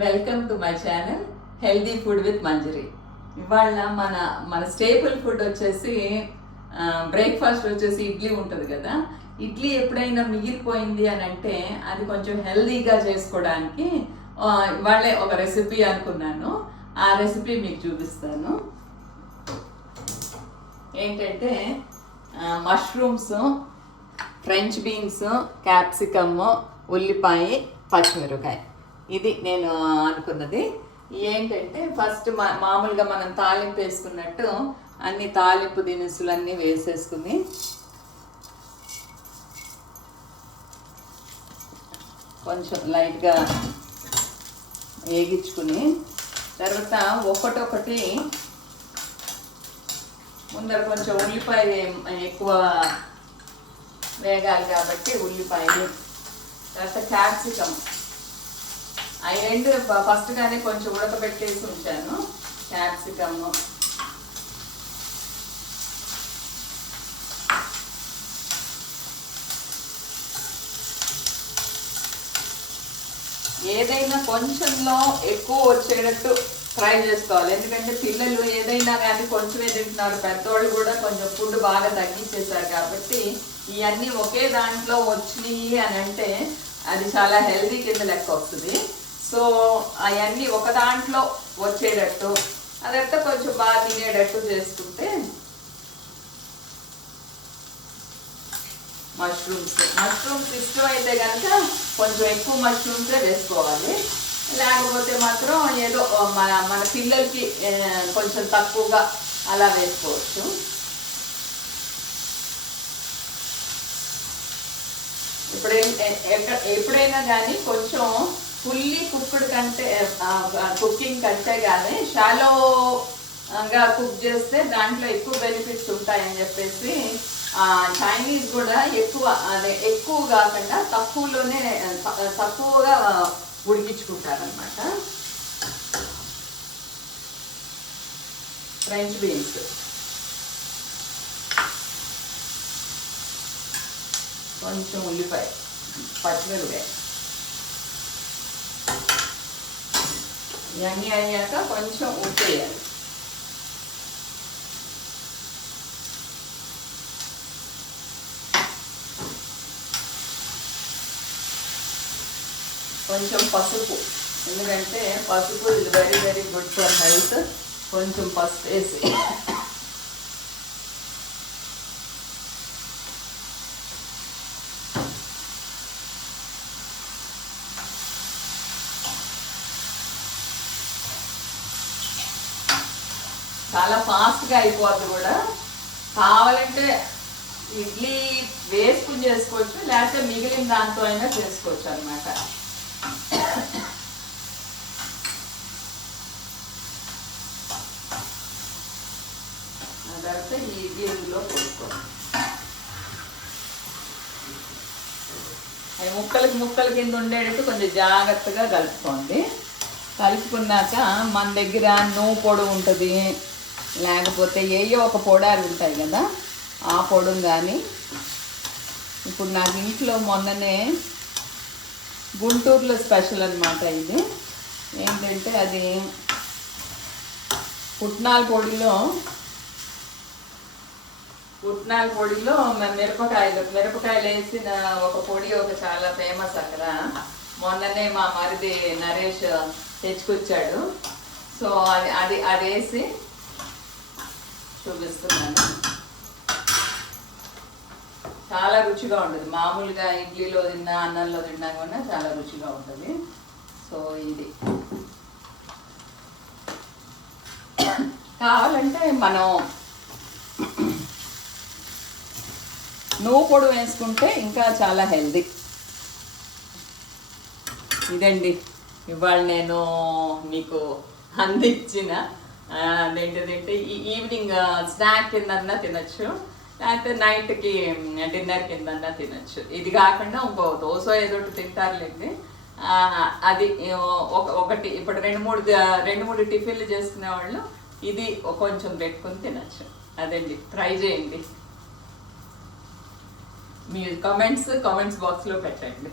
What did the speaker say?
Welcome to my channel healthy food with Manjari. ఇవాళ మన staple food వచ్చేసి బ్రేక్ఫాస్ట్ వచ్చేసి ఇడ్లీ ఉంటుంది కదా. ఇడ్లీ ఎప్పుడైనా మిగిలిపోయింది అని అంటే అది కొంచెం హెల్దీగా చేసుకోవడానికి ఇవాళే ఒక రెసిపీ అనుకున్నాను. ఆ రెసిపీ మీకు చూపిస్తాను. ఏంటంటే మష్రూమ్స్, ఫ్రెంచ్ బీన్స్, క్యాప్సికమ్, ఉల్లిపాయ, పచ్చిమిరపకాయ, ఇది నేను అనుకున్నది. ఏంటంటే ఫస్ట్ మామూలుగా మనం తాలింపు వేసుకున్నట్టు అన్ని తాలింపు దినుసులు అన్నీ వేసేసుకుని కొంచెం లైట్గా వేగించుకుని తర్వాత ఒకటొకటి ముందర కొంచెం ఉల్లిపాయ ఎక్కువ వేగాలి కాబట్టి ఉల్లిపాయలు, తర్వాత క్యాప్సికమ్, అవి రెండు ఫస్ట్గానే కొంచెం ఉడకబెట్టేసి ఉంచాను. క్యాప్సికమ్, ఏదైనా కొంచెంలో ఎక్కువ వచ్చేటట్టు ట్రై చేసుకోవాలి. ఎందుకంటే పిల్లలు ఏదైనా కానీ కొంచెమే తింటున్నారు, పెద్దవాళ్ళు కూడా కొంచెం ఫుడ్ బాగా తగ్గించేశారు. కాబట్టి ఇవన్నీ ఒకే దాంట్లో వచ్చినాయి అని అంటే అది చాలా హెల్దీ కింద లెక్క వస్తుంది. సో అవన్నీ ఒక దాంట్లో వచ్చేటట్టు, అదంతా కొంచెం బాగా తినేటట్టు చేసుకుంటే మష్రూమ్స్ ఇష్టమైతే కనుక కొంచెం ఎక్కువ మష్రూమ్సే వేసుకోవాలి. లేకపోతే మాత్రం ఏదో మన పిల్లలకి కొంచెం తక్కువగా అలా వేసుకోవచ్చు. ఎప్పుడైనా కానీ కొంచెం ఫుల్లీ కుకింగ్ కంటే కానీ షాలోగా కుక్ చేస్తే దాంట్లో ఎక్కువ బెనిఫిట్స్ ఉంటాయని చెప్పేసి చైనీస్ కూడా ఎక్కువ కాకుండా తక్కువగా ఉడికించుకుంటారనమాట. ఫ్రెంచ్ బీన్స్, కొంచెం ఉల్లిపాయ, పచ్చిమిరపకాయ, ఇవన్నీ అయ్యాక కొంచెం ఉప్పు వేయాలి. కొంచెం పసుపు, ఎందుకంటే పసుపు ఇది very very good for health. కొంచెం పసుపు వేసి చాలా ఫాస్ట్గా అయిపోద్ది కూడా. కావాలంటే ఇడ్లీ వేసుకుని చేసుకోవచ్చు, లేకపోతే మిగిలిన దాంతో అయినా చేసుకోవచ్చు అనమాట. తర్వాత ఈ ఇడ్లీలో పోసుకోండి. అవి ముక్కల కింద ఉండేటట్టు కొంచెం జాగ్రత్తగా కలుపుకోండి. కలుపుకున్నాక మన దగ్గర నువ్వు పొడి ఉంటుంది, లేకపోతే ఏయో ఒక పొడాలు ఉంటాయి కదా, ఆ పొడి కానీ. ఇప్పుడు నాకు ఇంట్లో మొన్ననే గుంటూరులో స్పెషల్ అనమాట ఇది. ఏంటంటే అది పుట్నాల పొడిలో మిరపకాయలు వేసిన ఒక పొడి చాలా ఫేమస్ అక్కడ. మొన్ననే మా మరిది నరేష్ తెచ్చుకొచ్చాడు. సో అది వేసి చూపిస్తున్నాను. చాలా రుచిగా ఉంటుంది. మామూలుగా ఇడ్లీలో తిన్నా, అన్నంలో తిన్నా కూడా చాలా రుచిగా ఉంటుంది. సో ఇది కావాలంటే మనం నువ్వు పొడి వేసుకుంటే ఇంకా చాలా హెల్దీ. ఇదండి ఇవాళ నేను మీకు అందించిన ఏంటంటే ఈవినింగ్ స్నాక్ కిందన్నా తినచ్చు, లేకపోతే నైట్కి డిన్నర్ కిందన్నా తినచ్చు. ఇది కాకుండా ఇంకో దోశ ఏదో తింటారులేండి. అది ఒకటి ఇప్పుడు రెండు మూడు టిఫిన్లు చేసుకునే వాళ్ళు ఇది కొంచెం పెట్టుకుని తినచ్చు. అదండి, ట్రై చేయండి. మీ కామెంట్స్ బాక్స్లో పెట్టండి.